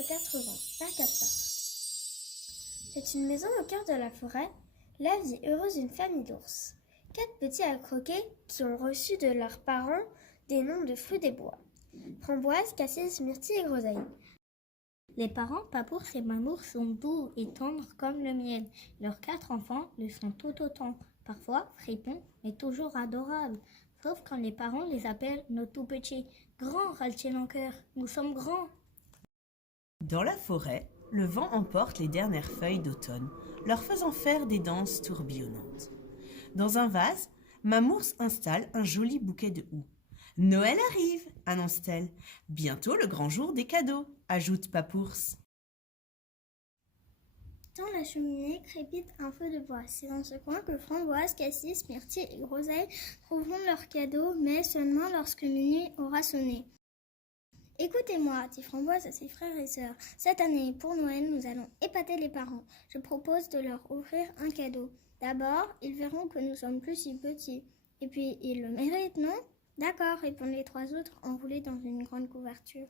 aux 4 vents, par Caspar. C'est une maison au cœur de la forêt, la vie heureuse d'une famille d'ours. 4 petits à croquer qui ont reçu de leurs parents des noms de fruits des bois. Framboise, cassis, myrtille et groseille. Les parents, Papours et Mamours, sont doux et tendres comme le miel. Leurs 4 enfants le sont tout autant. Parfois fripons, mais toujours adorables. Sauf quand les parents les appellent nos tout petits. Grands, râle-t-il en chœur, nous sommes grands. Dans la forêt, le vent emporte les dernières feuilles d'automne, leur faisant faire des danses tourbillonnantes. Dans un vase, Mamours installe un joli bouquet de houx. Noël arrive, annonce-t-elle. Bientôt le grand jour des cadeaux, ajoute Papours. Dans la cheminée crépite un feu de bois. C'est dans ce coin que Framboise, Cassis, Myrtille et Groseille trouveront leurs cadeaux, mais seulement lorsque minuit aura sonné. Écoutez-moi, dit Framboise à ses frères et sœurs. Cette année, pour Noël, nous allons épater les parents. Je propose de leur offrir un cadeau. D'abord, ils verront que nous sommes plus si petits. Et puis, ils le méritent, non ? D'accord, répondent les 3 autres, enroulés dans une grande couverture.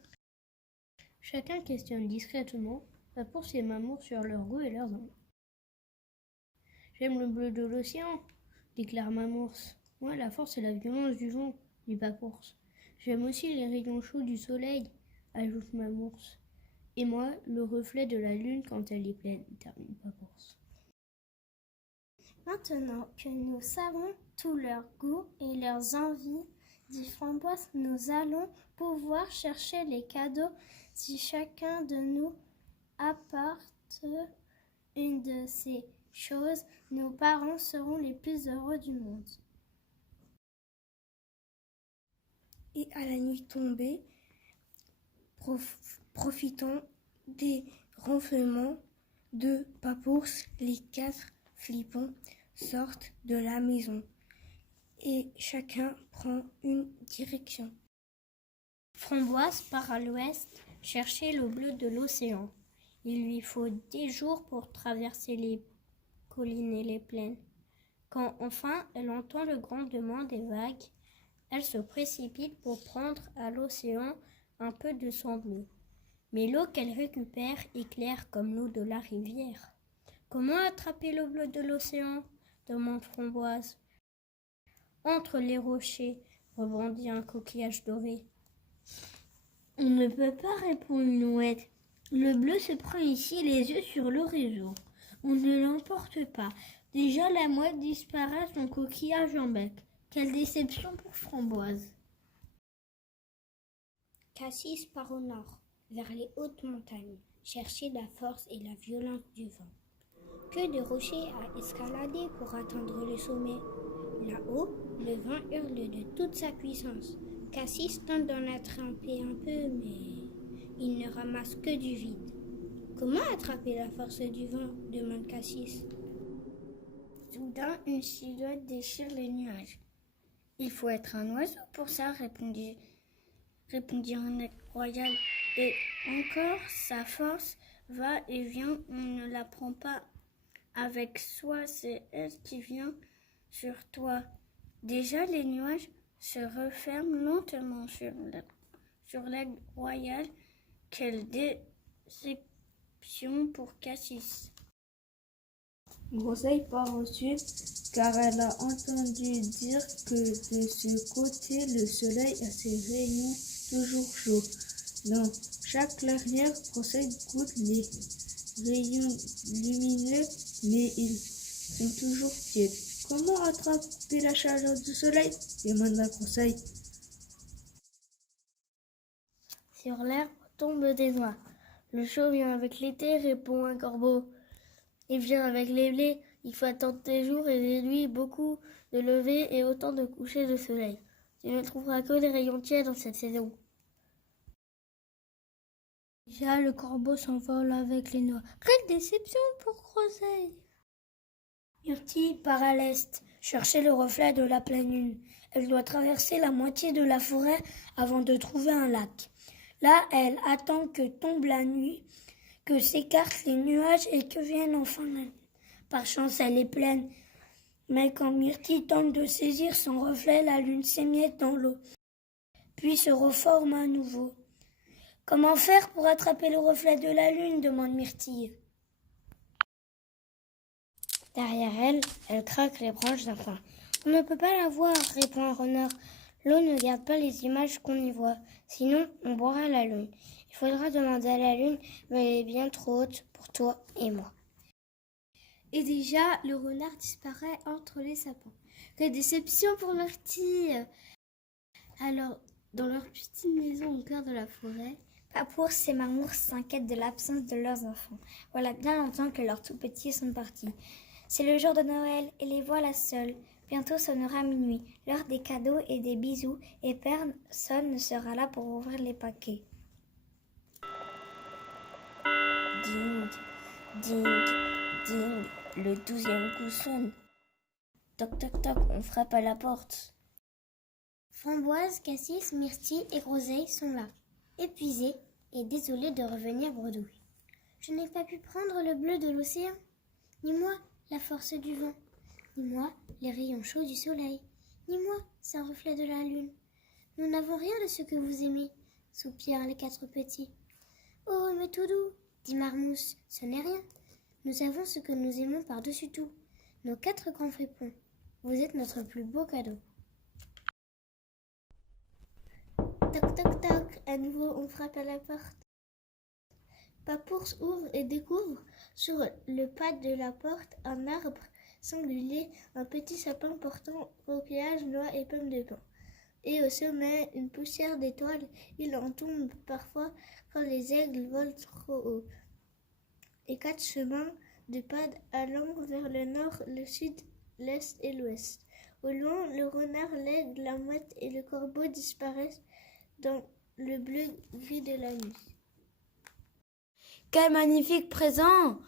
Chacun questionne discrètement Papours et Mamours sur leur goût et leurs envies. J'aime le bleu de l'océan, déclare Mamours. Moi, la force et la violence du vent, dit Papours. J'aime aussi les rayons chauds du soleil, ajoute Mamours. Et moi, le reflet de la lune quand elle est pleine, termine Papours. Maintenant que nous savons tous leurs goûts et leurs envies, dit Framboise, nous allons pouvoir chercher les cadeaux. Si chacun de nous apporte une de ces choses, nos parents seront les plus heureux du monde. Et à la nuit tombée, profitant des ronflements de Papours, les 4 flippants sortent de la maison et chacun prend une direction. Framboise part à l'ouest chercher le bleu de l'océan. Il lui faut des jours pour traverser les collines et les plaines. Quand enfin elle entend le grondement des vagues, elle se précipite pour prendre à l'océan un peu de son bleu. Mais l'eau qu'elle récupère est claire comme l'eau de la rivière. Comment attraper le bleu de l'océan ? Demande Framboise. Entre les rochers, rebondit un coquillage doré. On ne peut pas, répond une ouette. Le bleu se prend ici les yeux sur le réseau. On ne l'emporte pas. Déjà la mouette disparaît son coquillage en bec. Quelle déception pour Framboise. Cassis part au nord, vers les hautes montagnes, chercher la force et la violence du vent. Que de rochers à escalader pour atteindre le sommet. Là-haut, le vent hurle de toute sa puissance. Cassis tente d'en attraper un peu, mais il ne ramasse que du vide. Comment attraper la force du vent ? Demande Cassis. Soudain, une silhouette déchire les nuages. Il faut être un oiseau pour ça, répondit un aigle royal. Et encore, sa force va et vient, on ne la prend pas avec soi, c'est elle qui vient sur toi. Déjà, les nuages se referment lentement sur l'aigle royal. Quelle déception pour Cassis. Groseille part au sud car elle a entendu dire que de ce côté le soleil a ses rayons toujours chauds. Dans chaque clairière, Groseille goûte les rayons lumineux, mais ils sont toujours tièdes. Comment attraper la chaleur du soleil ? Demanda Groseille. Sur l'herbe tombent des noix. Le chaud vient avec l'été, répond un corbeau. Il vient avec les blés. Il faut attendre des jours et des nuits, beaucoup de levées et autant de couchers de soleil. Tu ne trouveras que des rayons tièdes dans cette saison. Déjà, le corbeau s'envole avec les noix. Quelle déception pour Groseille. Myrtille part à l'est, chercher le reflet de la pleine lune. Elle doit traverser la moitié de la forêt avant de trouver un lac. Là, elle attend que tombe la nuit, que s'écartent les nuages et que vienne enfin la lune. Par chance, elle est pleine. Mais quand Myrtille tente de saisir son reflet, la lune s'émiette dans l'eau, puis se reforme à nouveau. Comment faire pour attraper le reflet de la lune demande Myrtille. Derrière elle, elle craque les branches d'un pin. On ne peut pas la voir, répond un renard. L'eau ne garde pas les images qu'on y voit, sinon on boira la lune. Il faudra demander à la lune, mais elle est bien trop haute pour toi et moi. Et déjà, le renard disparaît entre les sapins. Quelle déception pour Myrtille! Alors, dans leur petite maison au cœur de la forêt, Papours et Mamours s'inquiètent de l'absence de leurs enfants. Voilà bien longtemps que leurs tout-petits sont partis. C'est le jour de Noël et les voilà seuls. Bientôt sonnera minuit, l'heure des cadeaux et des bisous, et personne ne sera là pour ouvrir les paquets. Ding, ding, ding, le 12e coup sonne. Toc, toc, toc, on frappe à la porte. Framboise, Cassis, Myrtille et Groseille sont là, épuisés et désolés de revenir bredouilles. Je n'ai pas pu prendre le bleu de l'océan, ni moi la force du vent, ni moi les rayons chauds du soleil, ni moi ce reflet de la lune. Nous n'avons rien de ce que vous aimez, soupirent les 4 petits. Oh, mais tout doux, dit Marmousse, ce n'est rien. Nous avons ce que nous aimons par-dessus tout, nos 4 grands fripons. Vous êtes notre plus beau cadeau. Toc, toc, toc, à nouveau on frappe à la porte. Papours ouvre et découvre sur le pas de la porte un arbre singulier, un petit sapin portant coquillages, noix et pommes de pin. Et au sommet, une poussière d'étoiles. Il en tombe parfois quand les aigles volent trop haut. Et 4 chemins de pas allant vers le nord, le sud, l'est et l'ouest. Au loin, le renard, l'aigle, la mouette et le corbeau disparaissent dans le bleu gris de la nuit. Quel magnifique présent!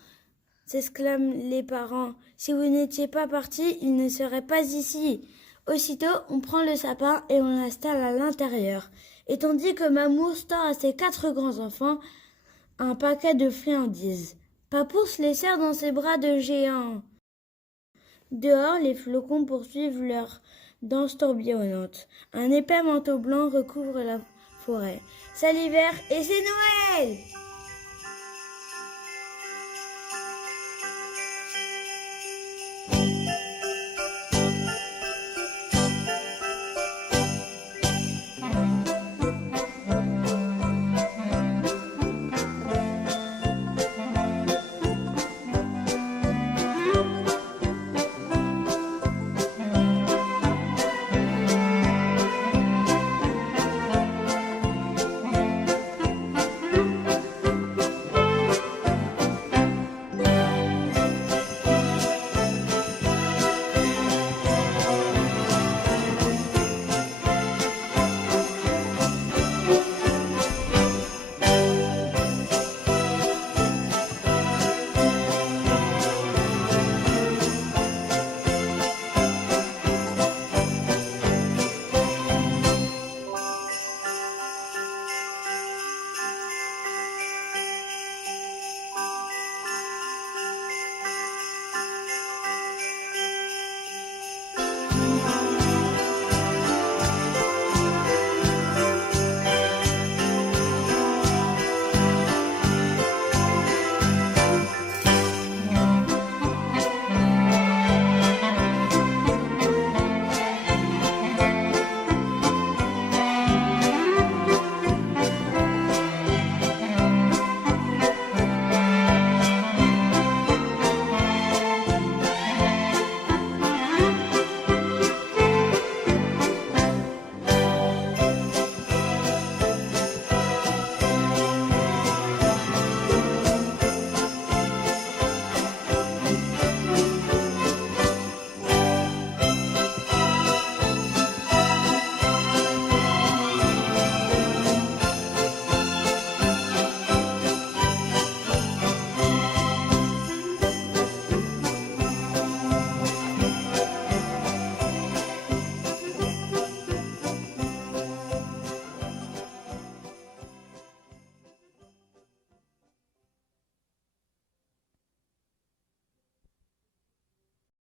S'exclament les parents. Si vous n'étiez pas partis, il ne serait pas ici. Aussitôt, on prend le sapin et on l'installe à l'intérieur. Et tandis que Mamours tend à ses 4 grands-enfants un paquet de friandises. Papours les serre dans ses bras de géant. Dehors, les flocons poursuivent leur danse tourbillonnante. Un épais manteau blanc recouvre la forêt. C'est l'hiver et c'est Noël!